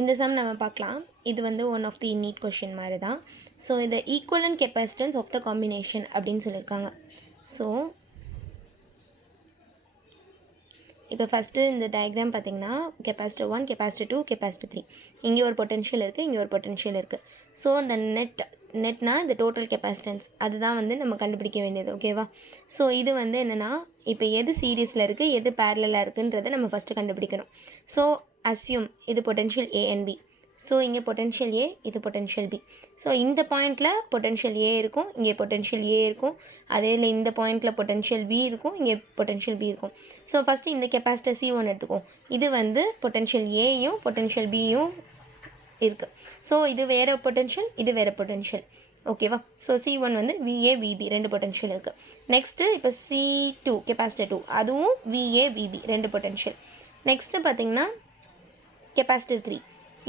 இந்த சம் நம்ம பார்க்கலாம். இது வந்து one of the NEET question மாதிரி தான். ஸோ இது equivalent capacitance of the combination அப்படின்னு சொல்லியிருக்காங்க. ஸோ இப்போ ஃபஸ்ட்டு இந்த டயக்ராம் பார்த்திங்கன்னா கெப்பாசிட்டர் 1, கெப்பாசிட்டர் 2, கெப்பாசிட்டர் 3. இங்கே ஒரு பொட்டென்ஷியல் இருக்குது, இங்கே ஒரு பொட்டென்ஷியல் இருக்குது. ஸோ இந்த நெட்னா இந்த டோட்டல் கெப்பாசிட்டன்ஸ் அதுதான் வந்து நம்ம கண்டுபிடிக்க வேண்டியது. ஓகேவா? ஸோ இது வந்து என்னென்னா இப்போ எது சீரீஸில் இருக்குது, எது பேரலாக இருக்குன்றதை நம்ம ஃபஸ்ட்டு கண்டுபிடிக்கணும். ஸோ அஸ்யூம் இது potential A and B. So இங்கே பொட்டென்ஷியல் ஏ, இது பொட்டென்ஷியல் பி. ஸோ இந்த பாயிண்டில் பொட்டென்ஷியல் ஏ இருக்கும், இங்கே பொட்டென்ஷியல் ஏ இருக்கும். அதே இல்லை இந்த பாயிண்டில் பொட்டென்ஷியல் பி இருக்கும், இங்கே பொட்டென்ஷியல் பி இருக்கும். ஸோ ஃபஸ்ட்டு இந்த கெப்பாசிட்டர் C1 எடுத்துக்கும். இது வந்து பொட்டென்ஷியல் ஏயும் பொட்டென்ஷியல் பியும் இருக்குது. ஸோ இது வேறு பொட்டென்ஷியல், இது வேறு பொட்டென்ஷியல். ஓகேவா? ஸோ C1 வந்து VA VB ரெண்டு பொட்டென்ஷியல் இருக்குது. நெக்ஸ்ட்டு இப்போ C2 கெப்பாசிட்டர் 2 அதுவும் VA VB ரெண்டு பொட்டென்ஷியல். நெக்ஸ்ட்டு பார்த்திங்கன்னா கெப்பாசிட்டர் 3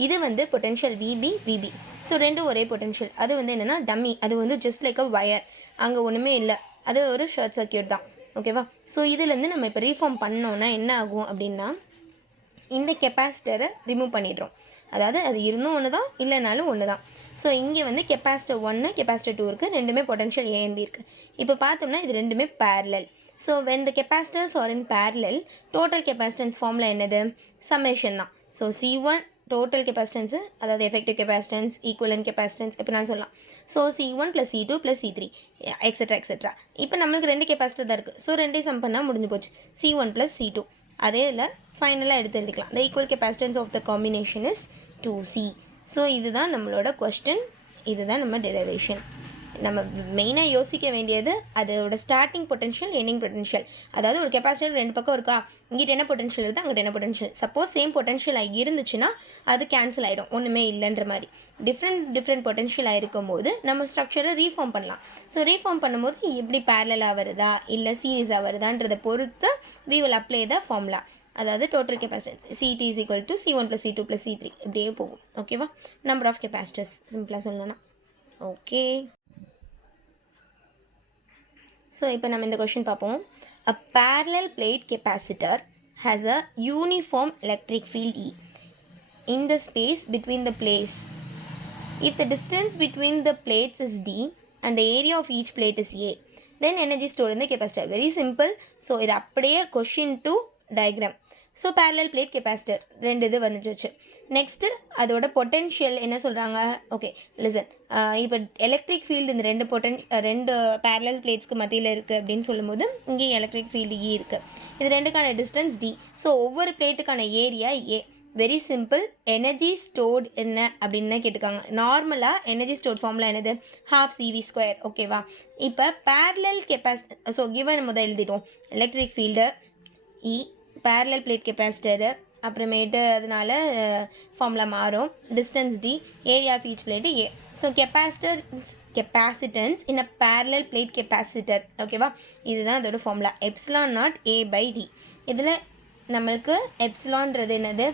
இது வந்து பொட்டென்ஷியல் VB VB. ஸோ ரெண்டும் ஒரே பொட்டென்ஷியல். அது வந்து என்னென்னா டம்மி, அது வந்து ஜஸ்ட் லைக் அ வயர், அங்கே ஒன்றுமே இல்லை, அது ஒரு ஷார்ட் சர்க்யூட் தான். ஓகேவா? ஸோ இதுலேருந்து நம்ம இப்போ ரீஃபார்ம் பண்ணோன்னா என்ன ஆகும் அப்படின்னா இந்த கெப்பாசிட்டரை ரிமூவ் பண்ணிடுறோம். அதாவது அது இருந்தும் ஒன்று தான், இல்லைனாலும் ஒன்று தான். ஸோ இங்கே வந்து கெப்பாசிட்டர் 1, கெப்பாசிட்டர் 2 இருக்குது, ரெண்டுமே பொட்டென்ஷியல் A and B இருக்குது. இப்போ பார்த்தோம்னா இது ரெண்டுமே parallel. So when the capacitors are in parallel, total capacitance formula என்னது? சம்மேஷன் தான். ஸோ C1 டோட்டல் கெப்பாசிட்டன்ஸு, அதாவது எஃபெக்டிவ் கெப்பாசிட்டன்ஸ், ஈக்குவலன்ட் கெப்பாசிட்டன்ஸ் எப்படி நான் சொல்லலாம். So C1 + C2 + C3 etcetera etcetera. இப்போ நம்மளுக்கு ரெண்டு கெப்பாசிட்டர் தான் இருக்குது. ஸோ ரெண்டையும் சம் பண்ணால் முடிஞ்சு போச்சு. C1 + C2. அதே இதில் ஃபைனலாக எடுத்து எழுதிக்கலாம். The equal capacitance of the combination is 2C. So இதுதான் நம்மளோட கொஸ்டின், இதுதான் நம்ம டெரிவேஷன். நம்ம மெயினாக யோசிக்க வேண்டியது அதோட ஸ்டார்டிங் பொட்டென்ஷியல், எண்டிங் பொட்டென்ஷியல். அதாவது ஒரு கெப்பாசிட்டர் ரெண்டு பக்கம் இருக்கா, இங்கிட்ட என்ன பொட்டென்ஷியல் இருக்குது, அங்கிட்ட என்ன பொட்டென்ஷியல். சப்போஸ் சேம் பொட்டென்ஷியல் இருந்துச்சுன்னா அது கேன்சல் ஆகிடும், ஒன்றுமே இல்லைன்ற மாதிரி. டிஃப்ரெண்ட் பொட்டென்ஷியல் ஆகிருக்கும் போது நம்ம ஸ்ட்ரக்சரை ரீஃபார்ம் பண்ணலாம். ஸோ ரீஃபார்ம் பண்ணும்போது எப்படி பேரலாக வருதா இல்லை சீரீஸாக வருதான்றதை பொறுத்து we will apply the formula. அதாவது total capacitance CT = C1 + C2 + C3 இப்படியே போகும். ஓகேவா? நம்பர் ஆஃப் கெப்பாசிட்டர்ஸ் சிம்பிளாக சொல்லணும்னா. ஓகே, ஸோ இப்போ நம்ம இந்த கொஷின் பார்ப்போம். A parallel plate capacitor has a uniform electric field E in the space between the plates. If the distance between the plates is D and the area of each plate is A, then energy stored in the capacitor. Very simple. So இது அப்படியே question to diagram. So parallel plate capacitor ரெண்டு இது வந்துச்சு. Next அதோட potential என்ன சொல்கிறாங்க? Okay listen. இப்போ electric field இந்த ரெண்டு பேரலல் பிளேட்ஸ்க்கு மத்தியில் இருக்குது அப்படின்னு சொல்லும்போது இங்கே எலக்ட்ரிக் ஃபீல்டு E இருக்குது. இது ரெண்டுக்கான டிஸ்டன்ஸ் D. ஸோ ஒவ்வொரு பிளேட்டுக்கான area A. Very simple. Energy stored என்ன அப்படின்னு தான் கேட்டுக்காங்க. நார்மலாக எனர்ஜி ஸ்டோர்ட் ஃபார்முலா என்னது? ½CV². ஓகேவா? இப்போ பேரலல் கெப்பாசிட்டர், ஸோ கிவன் முதல் எழுதிட்டோம். Electric field E, parallel plate capacitor, அப்புறமேட்டு அதனால ஃபார்முலா மாறும். Distance D, area of each plate A. So capacitance in a parallel plate capacitor. ஓகேவா? இதுதான் அதோட ஃபார்முலா. ε0 A/D. இதில் நம்மளுக்கு எப்சிலான்றது என்னது?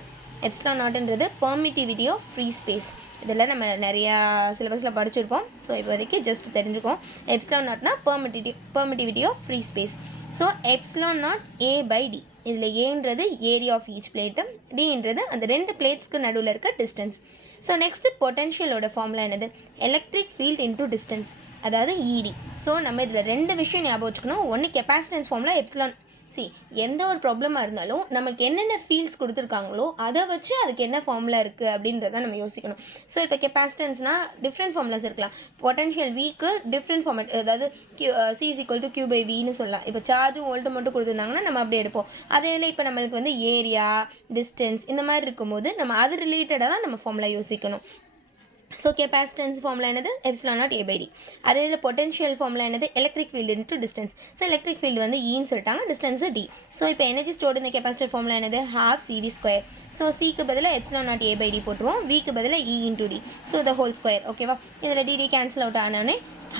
ε0ன்றது பெர்மிட்டிவிட்டி ஆஃப் ஃப்ரீ ஸ்பேஸ். இதெல்லாம் நம்ம நிறையா சிலபஸில் படிச்சிருப்போம். ஸோ இப்போதைக்கு ஜஸ்ட் தெரிஞ்சுக்கோம். ε0னா permittivity of free space. So ε0 A/D. இதில் ஏன்றது ஏரியா ஆஃப் ஈச் பிளேட்டு, டின்றது அந்த ரெண்டு பிளேட்ஸ்க்கு நடுவில் இருக்க டிஸ்டன்ஸ். ஸோ நெக்ஸ்ட்டு பொட்டென்ஷியலோட ஃபார்முலா என்னது? எலக்ட்ரிக் ஃபீல்ட் இன்டூ டிஸ்டன்ஸ், அதாவது ED. ஸோ நம்ம இதில் ரெண்டு விஷயம் ஞாபகம் வச்சுக்கணும். ஒன்று கெப்பாசிட்டன்ஸ் ஃபார்முலா எப்சிலான். எந்த ஒரு ப்ராப்ளமாக இருந்தாலும் நமக்கு என்னென்ன ஃபீல்ட்ஸ் கொடுத்துருக்காங்களோ அதை வச்சு அதுக்கு என்ன ஃபார்முலா இருக்குது அப்படின்றத நம்ம யோசிக்கணும். ஸோ இப்போ கெப்பாசிட்டன்ஸ்னால் டிஃப்ரெண்ட் ஃபார்முலாஸ் இருக்கலாம். பொட்டென்ஷியல் வீக்கு டிஃப்ரெண்ட் ஃபார்மேட், அதாவது C = Q/Vன்னு சொல்லலாம். இப்போ சார்ஜும் வோல்ட்டு மட்டும் கொடுத்துருந்தாங்கன்னா நம்ம அப்படி எடுப்போம். அதே இதில் இப்போ நம்மளுக்கு வந்து ஏரியா, டிஸ்டன்ஸ் இந்த மாதிரி இருக்கும்போது நம்ம அது ரிலேட்டடாக தான் நம்ம ஃபார்முலா யோசிக்கணும். ஸோ கெப்பாசிட்டன்ஸ் ஃபார்முலா என்னது? ε0 A/D. அதே இதில் பொட்டென்ஷியல் ஃபார்முலா என்னது? Electric field into distance. So electric field வந்து ஈன்னு சொல்லிட்டாங்க, டிஸ்டன்ஸு D. ஸோ இப்போ எனர்ஜி ஸ்டோர்டு இந்த கெப்பாசிட்டர் ஃபார்முலா என்னது? ½CV². ஸோ Cக்கு பதிலாக ε0 A/D போட்டுருவோம், Vக்கு பதிலாக E × D. So the whole square. ஓகேவா? இதில் DD கேன்சல் அவுட் ஆனோடனே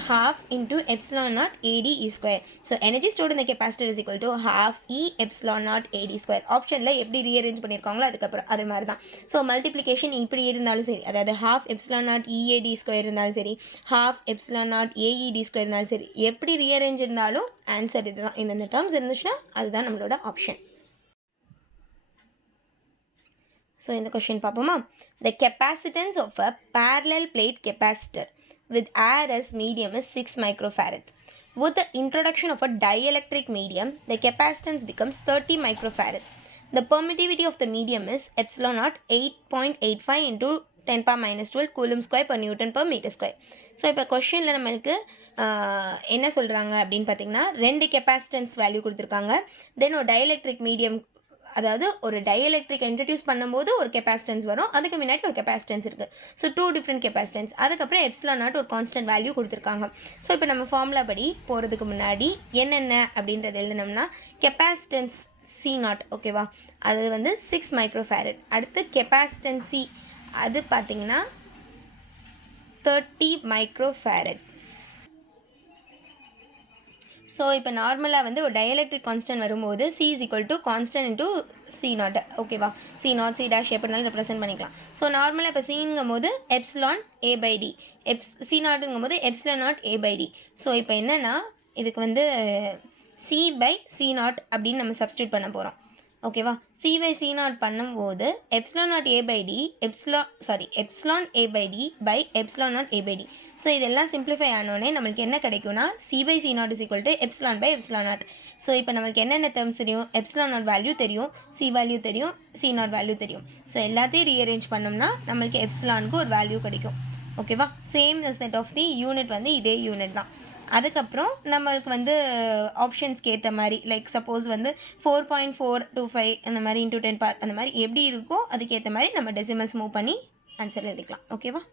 half into ε0 AD E square. So energy stored in the capacitor is equal to half E ε0 AD square. ஆப்ஷனில் எப்படி ரீஅரேஞ்ச் பண்ணியிருக்காங்களோ அதுக்கப்புறம் அது மாதிரி தான். ஸோ மல்டிப்ளிகேஷன் இப்படி இருந்தாலும் சரி, அதாவது half ε0 EAD ஸ்கொயர் இருந்தாலும் சரி, half ε0 AED ஸ்கொயர் இருந்தாலும் சரி, எப்படி ரீஅரேஞ்ச் இருந்தாலும் ஆன்சர் இது தான். இந்த டேர்ம்ஸ் இருந்துச்சுன்னா அதுதான் நம்மளோட ஆப்ஷன். ஸோ இந்த கொஷின் பார்ப்போமா. The capacitance of a parallel plate capacitor with air as medium is 6 microfarad. With the introduction of a dielectric medium, the capacitance becomes 30 microfarad. The permittivity of the medium is epsilon naught 8.85 into 10 power minus 12 coulomb square per Newton per meter square. So இப்போ கொஷனில் நம்மளுக்கு என்ன சொல்கிறாங்க அப்படின்னு பார்த்தீங்கன்னா, ரெண்டு capacitance value கொடுத்துருக்காங்க. தென் ஒரு dielectric medium, அதாவது ஒரு டயலெக்ட்ரிக் இன்ட்ரடியூஸ் பண்ணும்போது ஒரு கெப்பாசிட்டன்ஸ் வரும், அதுக்கு முன்னாடி ஒரு கெப்பாசிட்டன்ஸ் இருக்குது. So 2 different capacitance. அதுக்கப்புறம் எப்சிலான் நாட் ஒரு கான்ஸ்டன்ட் வேல்யூ கொடுத்துருக்காங்க. ஸோ இப்போ நம்ம ஃபார்முலா படி போகிறதுக்கு முன்னாடி என்னென்ன அப்படின்றது எழுதினோம்னா, கெப்பாசிட்டன்ஸ் சி நாட், ஓகேவா, அது வந்து 6 மைக்ரோஃபேரட். அடுத்து கெப்பாசிட்டன்ஸ் சி, அது பார்த்திங்கன்னா 30 மைக்ரோஃபேரட். ஸோ இப்போ நார்மலாக வந்து ஒரு டயலெக்ட்ரிக் கான்ஸ்டன்ட் வரும்போது C is equal to constant into C naught, ஓகேவா. சி நாட் சி டேஷ் எப்படினாலும் ரெப்ரசென்ட் பண்ணிக்கலாம். ஸோ நார்மலாக இப்போ சிங்கும் போது epsilon A by D, C நாட்டுங்கும் போது epsilon naught A by D. So இப்போ என்னென்னா இதுக்கு வந்து சி பை சி நாட் அப்படின்னு நம்ம சப்ஸ்டியூட் பண்ண போகிறோம், ஓகேவா. சி பை சி நாட் பண்ணும்போது epsilon naught A by D epsilon A by D by epsilon naught A by D. So இதெல்லாம் சிம்பிளிஃபை ஆனோடனே நம்மளுக்கு என்ன கிடைக்கும்னா, C by C naught is equal to epsilon by epsilon naught. So இப்போ நம்மளுக்கு என்னென்ன terms தெரியும், எப்சிலான் நாட் வேல்யூ தெரியும், சி வேல்யூ தெரியும், சி நாட் வேல்யூ தெரியும். ஸோ எல்லாத்தையும் ரீஅரேஞ்ச் பண்ணோம்னா நம்மளுக்கு எப்சிலானுக்கு ஒரு வேல்யூ கிடைக்கும், ஓகேவா. Same set of the unit வந்து இதே யூனிட் தான். அதுக்கப்புறம் நம்மளுக்கு வந்து ஆப்ஷன்ஸ்க்கு ஏற்ற மாதிரி, லைக் சப்போஸ் வந்து 4.425 அந்த மாதிரி இன்டூ 10 பார் அந்த மாதிரி எப்படி இருக்கோ அதுக்கேற்ற மாதிரி நம்ம டெசிமல்ஸ் மூவ் பண்ணி ஆன்சர் எழுதிக்கலாம், ஓகேவா.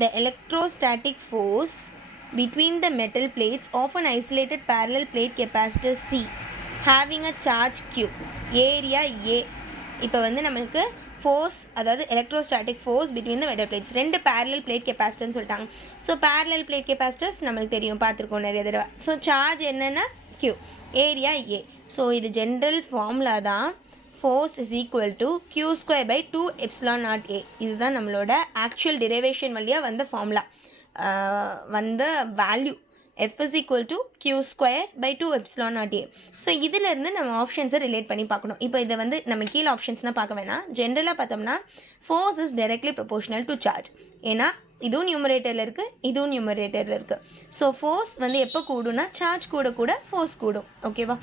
The electrostatic force between the metal plates of an isolated parallel plate capacitor C having a charge Q, area A. இப்போ வந்து நம்மளுக்கு ஃபோர்ஸ், அதாவது electrostatic force between the metal plates, ரெண்டு பேரலல் பிளேட் கெப்பாசிட்டர்னு சொல்லிட்டாங்க. ஸோ பேரலல் பிளேட் கெப்பாசிட்டர்ஸ் நம்மளுக்கு தெரியும், பார்த்துருக்கோம் நிறைய தடவை. ஸோ சார்ஜ் என்னென்னா Q, ஏரியா A. ஸோ இது ஜென்ரல் ஃபார்முலா தான், force is equal to Q square by 2 epsilon naught A. இதுதான் நம்மளோட ஆக்சுவல் டெரிவேஷன் வழியாக வந்த ஃபார்முலா, வந்த value. F is equal to Q square by 2 epsilon naught A. So இதிலேருந்து நம்ம ஆப்ஷன்ஸை relate பண்ணி பார்க்கணும். இப்போ இதை வந்து நம்ம கீழே ஆப்ஷன்ஸ்னால் பார்க்க வேணாம். ஜென்ரலாக பார்த்தோம்னா force is directly proportional to charge. ஏன்னா இதுவும் நியூமரேட்டரில் இருக்குது, இதுவும் நியூமரேட்டரில் இருக்குது. ஸோ ஃபோர்ஸ் வந்து எப்போ கூடும்னா சார்ஜ் கூட கூட ஃபோர்ஸ் கூடும், ஓகேவா.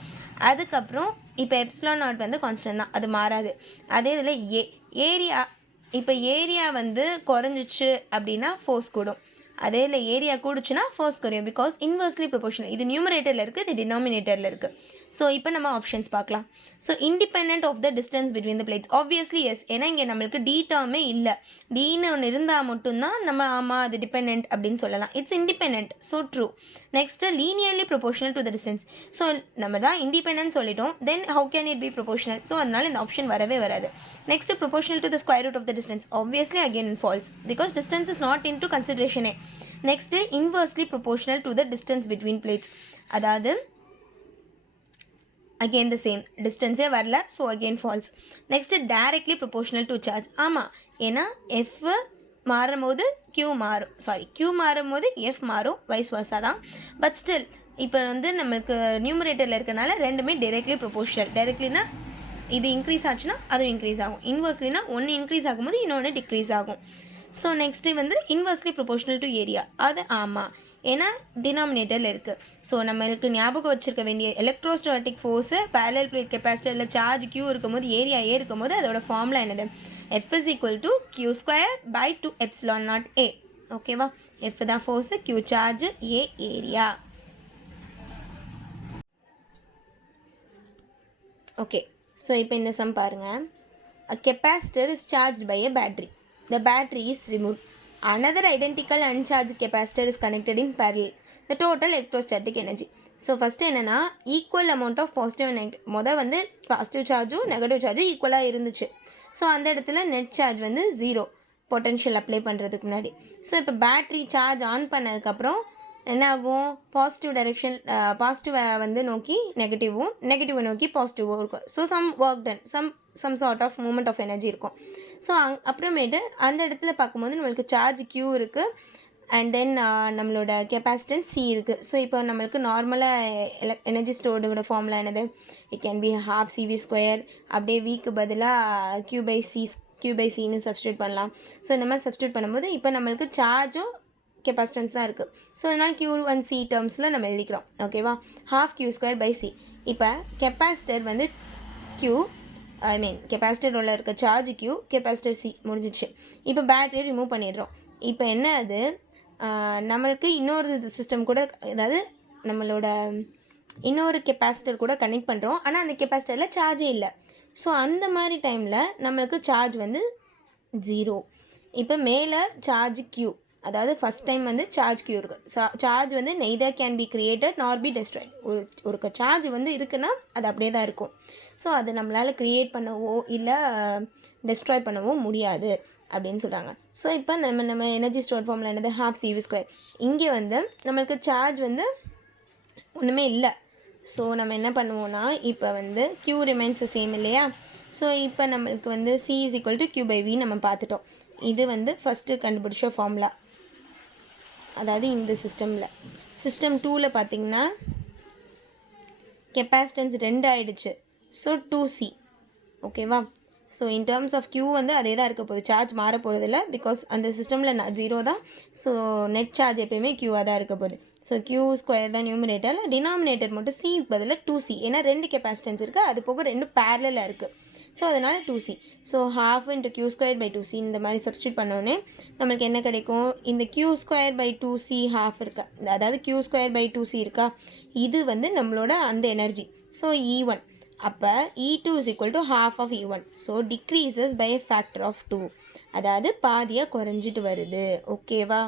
அதுக்கப்புறம் இப்போ எப்சிலான் நாட் வந்து கான்ஸ்டன்ட் தான், அது மாறாது. அதே இதில் ஏரியா, இப்போ ஏரியா வந்து குறைஞ்சிச்சு அப்படின்னா ஃபோர்ஸ் கூடும், அதே இல்லை ஏரியா கூடுச்சுன்னா ஃபோர்ஸ் குறையும், பிகாஸ் இன்வெர்ஸ்லி ப்ரொபோஷனல். இது நியூமரேட்டரில் இருக்குது, இது டினாமினேட்டரில் இருக்குது. ஸோ இப்போ நம்ம ஆப்ஷன்ஸ் பார்க்கலாம். So independent of the distance between the plates, obviously yes. ஏன்னா இங்கே நம்மளுக்கு டி டேர்மே இல்லை, டின்னு ஒன்று இருந்தால் மட்டும்தான் நம்ம ஆமாம் அது டிபெண்ட் அப்படின்னு சொல்லலாம். It's independent, so true. Next linearly proportional to the distance. So நம்ம தான் இண்டிபெண்டன்ட் சொல்லிட்டோம், then how can it be proportional? So அதனால் இந்த ஆப்ஷன் வரவே வராது. Next proportional to the square root of the distance, obviously again false, because distance is not into கன்சிடரேஷனே. Next inversely proportional to the distance between plates, அதாவது again the same, டிஸ்டன்ஸே வரல, so again false. Next directly proportional to charge, ஆமாம், ஏன்னா F மாறும் போது Q மாறும், Q மாறும் போது எஃப் மாறும், வைஸ் வர்ஸா தான். பட் ஸ்டில் இப்போ வந்து நம்மளுக்கு நியூமரேட்டரில் இருக்கனால ரெண்டுமே டைரக்ட்லி ப்ரொபோஷனல். டைரக்ட்லினா இது இன்க்ரீஸ் ஆச்சுன்னா அதுவும் இன்க்ரீஸ் ஆகும், இன்வெர்ஸ்லினா ஒன்று இன்க்ரீஸ் ஆகும்போது இன்னொன்று டிக்ரீஸ் ஆகும். ஸோ நெக்ஸ்ட்டு வந்து இன்வெர்ஸ்லி ப்ரொபோஷனல் டு ஏரியா, அது ஆமாம், ஏன்னா டினாமினேட்டரில் இருக்குது. ஸோ நம்மளுக்கு ஞாபகம் வச்சுருக்க வேண்டிய எலக்ட்ரோஸ்டாட்டிக் ஃபோர்ஸு பேரலல் பிளேட் கெப்பாசிட்டரில் சார்ஜ் Q இருக்கும்போது ஏரியா A இருக்கும்போது அதோட ஃபார்முலா என்னது, F is equal to Q square by 2 epsilon naught A, ஓகேவா. F தான் force, Q charge, A area. Okay, so இப்போ இந்த சம் பாருங்கள். A capacitor is charged by a battery. The battery is removed. Another identical uncharged capacitor is connected in parallel. The total electrostatic energy. So first என்னென்னா equal amount of positive and negative, மொதல் வந்து positive சார்ஜும் negative சார்ஜும் ஈக்குவலாக இருந்துச்சு. So அந்த இடத்துல net charge வந்து 0 பொட்டென்ஷியல் அப்ளை பண்ணுறதுக்கு முன்னாடி. ஸோ இப்போ பேட்ரி சார்ஜ் ஆன் பண்ணதுக்கப்புறம் என்ன ஆகும், பாசிட்டிவ் டைரெக்ஷன், பாசிட்டிவை வந்து நோக்கி நெகட்டிவும், நெகட்டிவை நோக்கி பாசிட்டிவும் இருக்கும். So some work done, some sort of moment of energy இருக்கும். ஸோ அப்புறமேட்டு அந்த இடத்துல பார்க்கும்போது நம்மளுக்கு சார்ஜ் Q இருக்குது, அண்ட் தென் நம்மளோட கெப்பாசிட்டன்ஸ் சி இருக்குது. ஸோ இப்போ நம்மளுக்கு நார்மலாக எனர்ஜி ஸ்டோர்டோட ஃபார்முலா என்னது? It can be half CV square, அப்படியே விக்கு பதிலாக Q பை சின்னு சப்ஸ்டியூட் பண்ணலாம். ஸோ இந்த மாதிரி சப்ஸ்டியூட் பண்ணும்போது இப்போ நம்மளுக்கு சார்ஜும் கெப்பாசிட்டன்ஸ் தான் இருக்குது. ஸோ அதனால் Q1C டேர்ம்ஸில் நம்ம எழுதிக்கிறோம். ஓகேவா? Q square by C. இப்போ கெப்பாசிட்டர் வந்து கெப்பாசிட்டர் உள்ள இருக்க சார்ஜ் Q, கெப்பாசிட்டர் சி முடிஞ்சிடுச்சு. இப்போ பேட்டரி ரிமூவ் பண்ணிடுறோம். இப்போ என்ன அது, நம்மளுக்கு இன்னொரு சிஸ்டம் கூட, அதாவது நம்மளோட இன்னொரு கெப்பாசிட்டர் கூட கனெக்ட் பண்ணுறோம். ஆனால் அந்த கெப்பாசிட்டரில் சார்ஜே இல்லை. ஸோ அந்த மாதிரி டைமில் நம்மளுக்கு சார்ஜ் வந்து 0. இப்போ மேலே சார்ஜ் Q, அதாவது ஃபஸ்ட் டைம் வந்து சார்ஜ் Q இருக்குது. சார்ஜ் வந்து நெய்தர் கேன் பி கிரியேட்டட் நார் பி டெஸ்ட்ராய்ட். ஒரு சார்ஜ் வந்து இருக்குன்னா அது அப்படியே தான் இருக்கும். ஸோ அது நம்மளால் க்ரியேட் பண்ணவோ இல்லை டெஸ்ட்ராய் பண்ணவோ முடியாது அப்படின்னு சொல்கிறாங்க. ஸோ இப்போ நம்ம எனர்ஜி ஸ்டோர் ஃபார்மில் என்னது? half CV square. இங்கே வந்து நம்மளுக்கு சார்ஜ் வந்து ஒன்றுமே இல்லை. ஸோ நம்ம என்ன பண்ணுவோன்னா, இப்போ வந்து Q ரிமைன்ஸ் சேம் இல்லையா? ஸோ இப்போ நம்மளுக்கு வந்து C is equal to Q by V நம்ம பார்த்துட்டோம். இது வந்து ஃபஸ்ட்டு கண்டுபிடிச்ச ஃபார்முலா, அதாவது இந்த சிஸ்டம் 2ல் பார்த்திங்கன்னா கெப்பாசிட்டன்ஸ் 2 ஆகிடுச்சு. So 2C. ஓகேவா? So in terms of Q வந்து அதே தான் இருக்க போகுது, சார்ஜ் மாற போகிறதில்ல. பிகாஸ் அந்த சிஸ்டமில் 0 தான். ஸோ நெட் சார்ஜ் எப்போயுமே Qவாக தான் இருக்க போகுது. ஸோ Q ஸ்கொயர் தான் நியூமினேட்டர், டினாமினேட்டர் மட்டும் C பதில் 2C. ஏன்னா 2 கெப்பாசிட்டன்ஸ் இருக்குது, அது போக 2 பேரலில் இருக்குது. ஸோ அதனால் 2C. So half into Q square by 2C இந்த மாதிரி சப்ஸ்டியூட் பண்ணோன்னே நம்மளுக்கு என்ன கிடைக்கும்? இந்த Q square by 2C half இருக்கா, அதாவது Q ஸ்கொயர் பை 2C இருக்கா, இது வந்து நம்மளோட அந்த எனர்ஜி. So E1. அப்போ E2 is equal to half of E1. So decreases by a factor of 2. அதாவது பாதியாக குறைஞ்சிட்டு வருது. ஓகேவா?